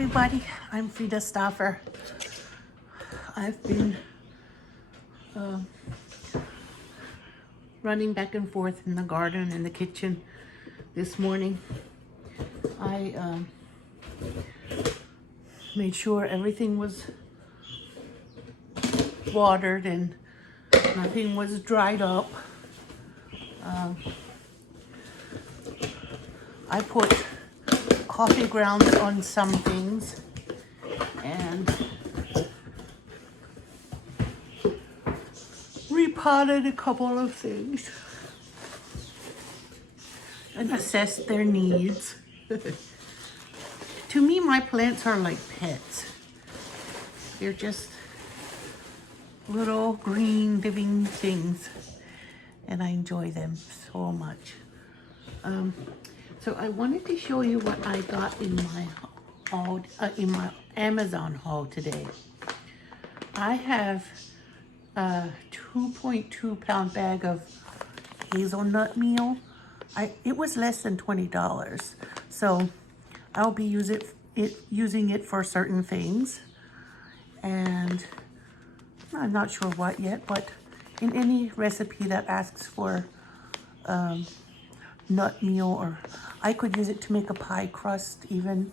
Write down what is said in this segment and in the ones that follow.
everybody, I'm Frida Stoffer. I've been running back and forth in the garden and the kitchen this morning. I made sure everything was watered and nothing was dried up. I put coffee grounds on some things and repotted a couple of things and assessed their needs. To me, my plants are like pets. They're just little green living things and I enjoy them so much. So I wanted to show you what I got in my haul, in my Amazon haul today. I have a 2.2 pound bag of hazelnut meal. It was less than $20, so I'll be using it for certain things, and I'm not sure what yet, but in any recipe that asks for nut meal, or I could use it to make a pie crust even,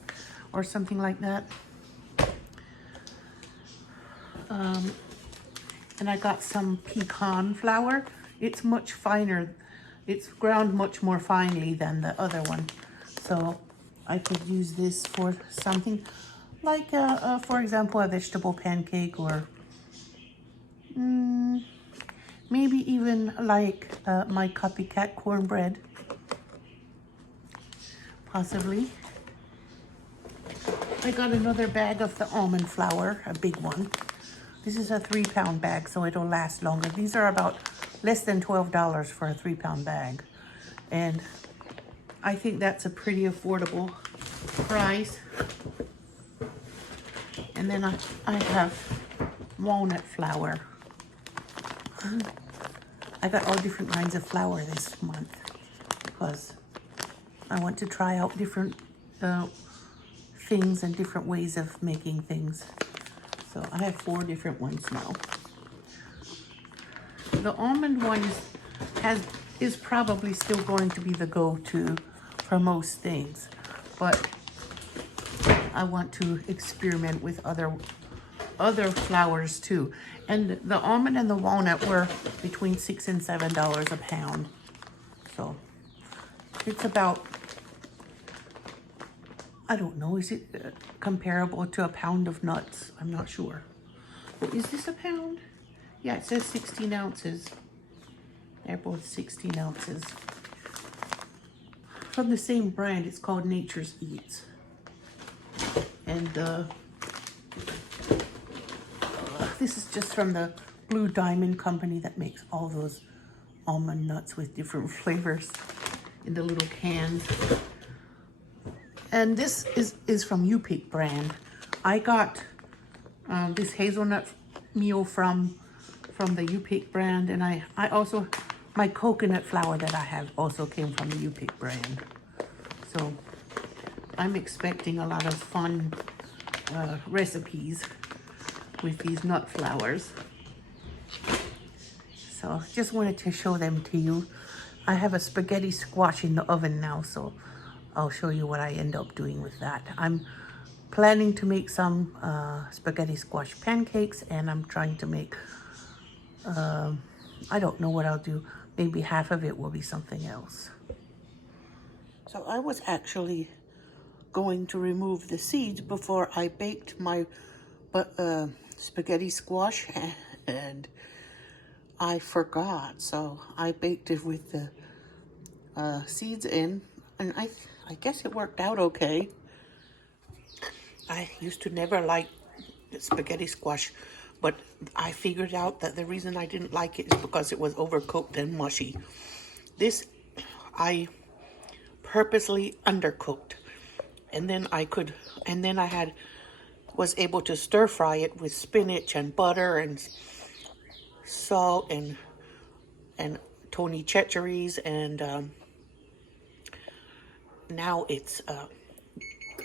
or something like that. And I got some pecan flour. It's much finer. It's ground much more finely than the other one. So I could use this for something like, for example, a vegetable pancake, or maybe even like my copycat cornbread, possibly. I got another bag of the almond flour, a big one. This is a 3-pound bag, so it'll last longer. These are about less than $12 for a 3-pound bag. And I think that's a pretty affordable price. And then I have walnut flour. I got all different kinds of flour this month because I want to try out different things and different ways of making things. So I have 4 different ones now. The almond one is probably still going to be the go-to for most things, but I want to experiment with other flours too. And the almond and the walnut were between $6 and $7 a pound. So it's about, I don't know, is it comparable to a pound of nuts? I'm not sure. Well, is this a pound? Yeah, it says 16 ounces. They're both 16 ounces. From the same brand, it's called Nature's Eats. And this is just from the Blue Diamond company that makes all those almond nuts with different flavors in the little cans. And this is from UPIC brand. I got this hazelnut meal from the UPIC brand, and I also, my coconut flour that I have also came from the UPIC brand. So I'm expecting a lot of fun recipes with these nut flours. So just wanted to show them to you. I have a spaghetti squash in the oven now, so I'll show you what I end up doing with that. I'm planning to make some spaghetti squash pancakes, and I'm trying to make, I don't know what I'll do. Maybe half of it will be something else. So I was actually going to remove the seeds before I baked my spaghetti squash, and I forgot. So I baked it with the seeds in, and I guess it worked out okay. I used to never like spaghetti squash, but I figured out that the reason I didn't like it is because it was overcooked and mushy. This, I purposely undercooked, and then I was able to stir fry it with spinach and butter and salt and Tony Checheries, and now it's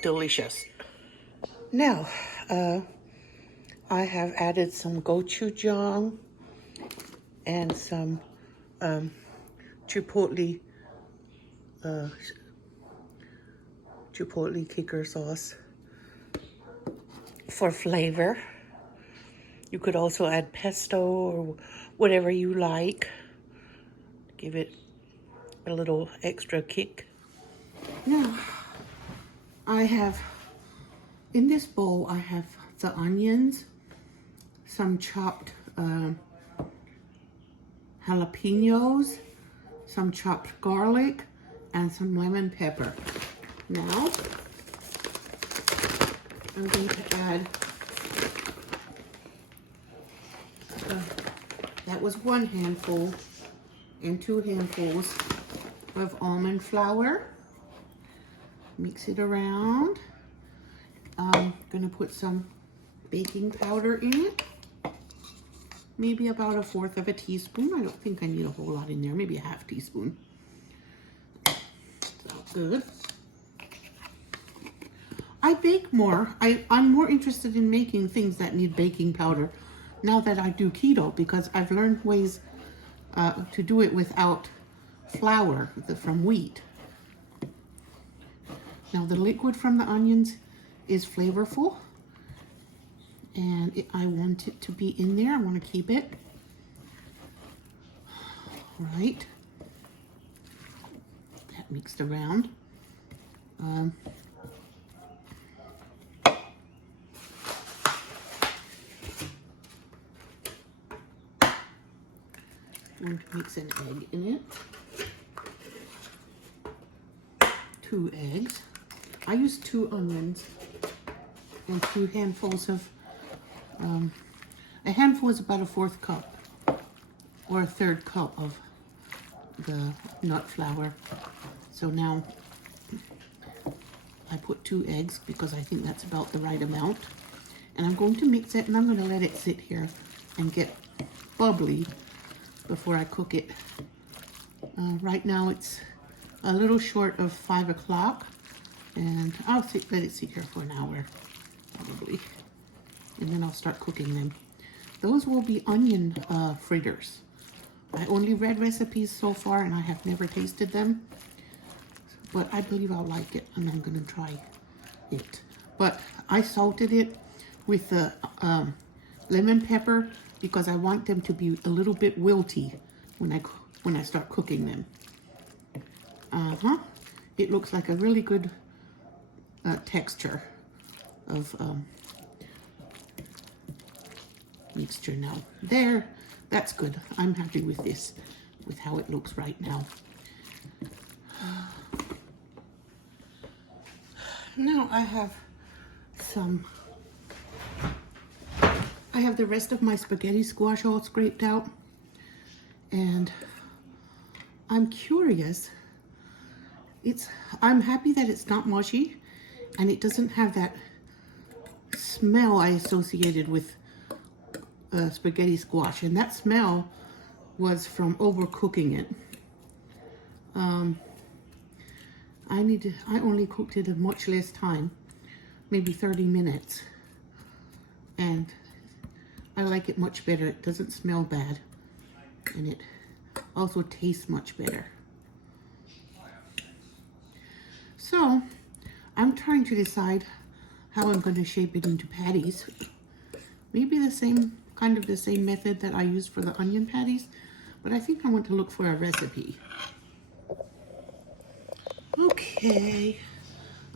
delicious. Now, I have added some gochujang and some chipotle kicker sauce for flavor. You could also add pesto or whatever you like. Give it a little extra kick. Now, I have, in this bowl, I have the onions, some chopped jalapenos, some chopped garlic, and some lemon pepper. Now, I'm going to add, that was 1 handful, and 2 handfuls of almond flour. Mix it around. I'm going to put some baking powder in it. Maybe about 1/4 of a teaspoon. I don't think I need a whole lot in there. Maybe a 1/2 teaspoon. Sounds good. I bake more. I'm more interested in making things that need baking powder now that I do keto, because I've learned ways to do it without flour from wheat. Now the liquid from the onions is flavorful, and I want it to be in there. I want to keep it. All right. That mixed around. I'm going to mix an egg in it. 2 eggs. I use 2 onions and 2 handfuls of, a handful is about 1/4 cup or 1/3 cup of the nut flour. So now I put 2 eggs because I think that's about the right amount. And I'm going to mix it, and I'm going to let it sit here and get bubbly before I cook it. Right now it's a little short of 5 o'clock, and I'll let it sit here for an hour probably, and then I'll start cooking them. Those will be onion fritters. I only read recipes so far, and I have never tasted them, but I believe I'll like it, and I'm going to try it. But I salted it with the lemon pepper because I want them to be a little bit wilty when I start cooking them. It looks like a really good texture of mixture now. There, that's good. I'm happy with this, with how it looks right now. Now I have the rest of my spaghetti squash all scraped out, and I'm curious. I'm happy that it's not mushy, and it doesn't have that smell I associated with spaghetti squash, and that smell was from overcooking it. I only cooked it a much less time, maybe 30 minutes, and I like it much better. It doesn't smell bad, and it also tastes much better. So I'm trying to decide how I'm going to shape it into patties. Maybe the same method that I used for the onion patties, but I think I want to look for a recipe. Okay,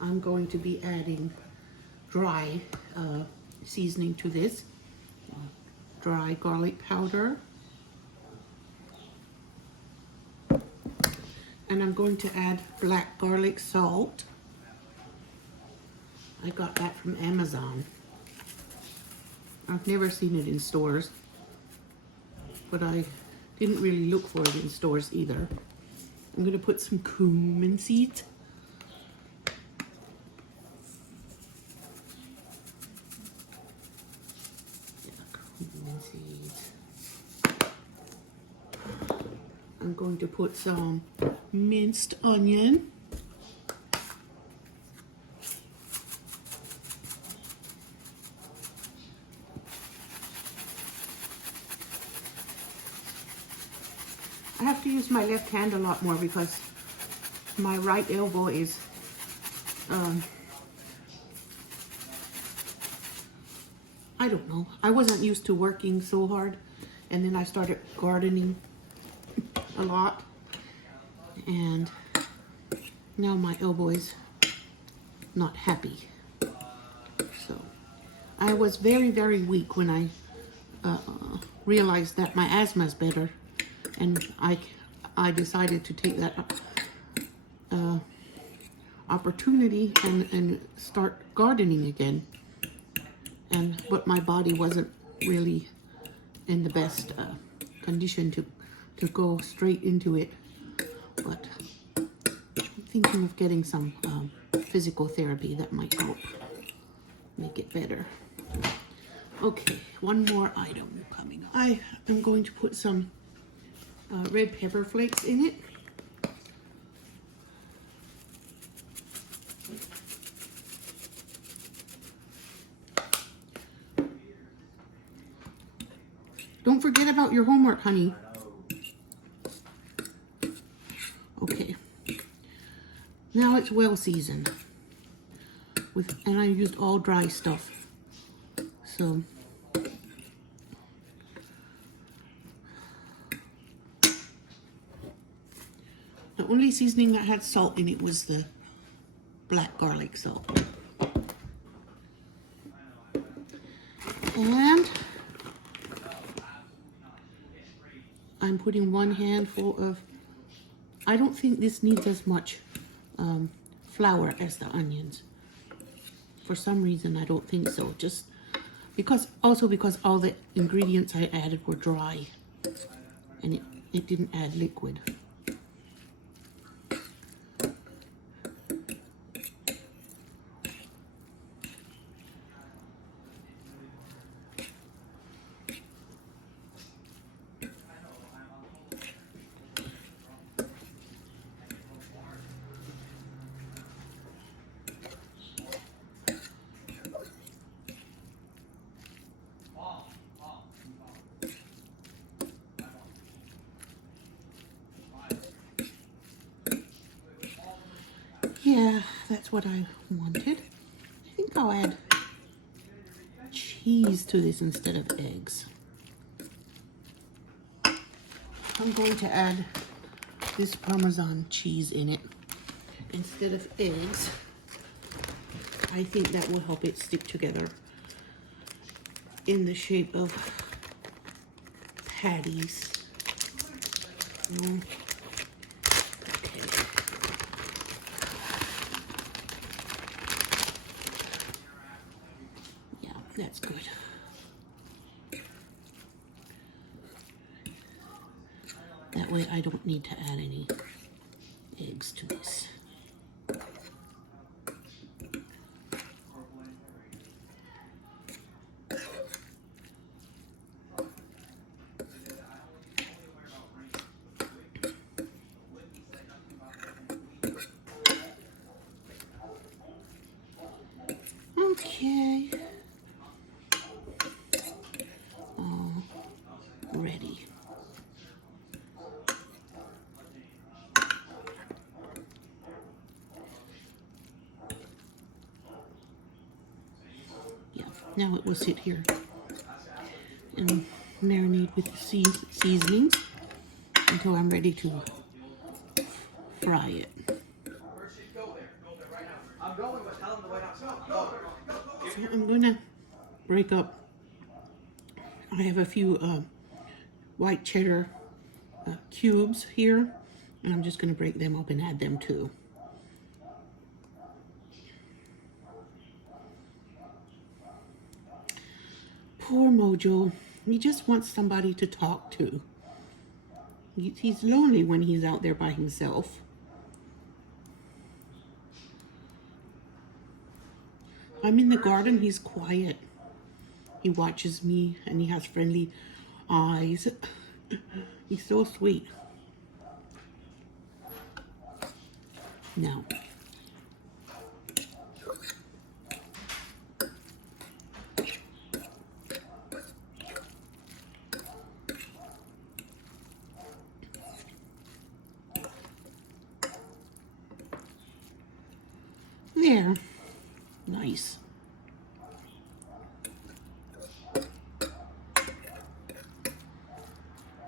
I'm going to be adding dry seasoning to this. Dry garlic powder. And I'm going to add black garlic salt. I got that from Amazon. I've never seen it in stores, but I didn't really look for it in stores either. I'm going to put some cumin seeds. Cumin seeds. I'm going to put some minced onion. to use my left hand a lot more because my right elbow is I don't know. I wasn't used to working so hard, and then I started gardening a lot, and now my elbow is not happy. So I was very, very weak when I realized that my asthma is better, and I decided to take that opportunity and start gardening again. But my body wasn't really in the best condition to go straight into it. But I'm thinking of getting some physical therapy that might help make it better. Okay, one more item coming up. I am going to put some red pepper flakes in it. Don't forget about your homework, honey. Okay. Now it's well seasoned. And I used all dry stuff. So the only seasoning that had salt in it was the black garlic salt. And I'm putting one handful of, I don't think this needs as much flour as the onions. For some reason, I don't think so. Just because all the ingredients I added were dry, and it didn't add liquid. Yeah, that's what I wanted. I think I'll add cheese to this instead of eggs. I'm going to add this Parmesan cheese in it instead of eggs. I think that will help it stick together in the shape of patties. Okay. Yeah, that's good. That way I don't need to add any eggs to this. Okay. All ready. Yeah, now it will sit here and marinate with the seasonings until I'm ready to fry it. So I'm gonna break up. I have a few white cheddar cubes here, and I'm just gonna break them up and add them too. Poor Mojo. He just wants somebody to talk to. He's lonely when he's out there by himself. I'm in the garden, he's quiet. He watches me and he has friendly eyes. He's so sweet. Now, piece.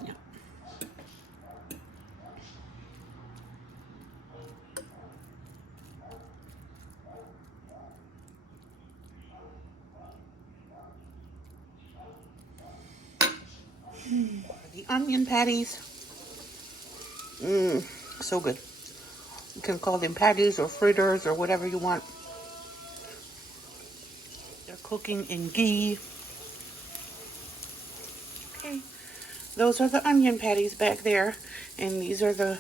Yeah. The onion patties. So good. You can call them patties or fritters or whatever you want. They're cooking in ghee. Okay, those are the onion patties back there, and these are the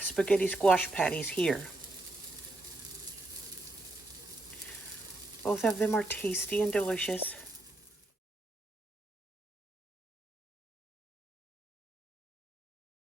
spaghetti squash patties here. Both of them are tasty and delicious.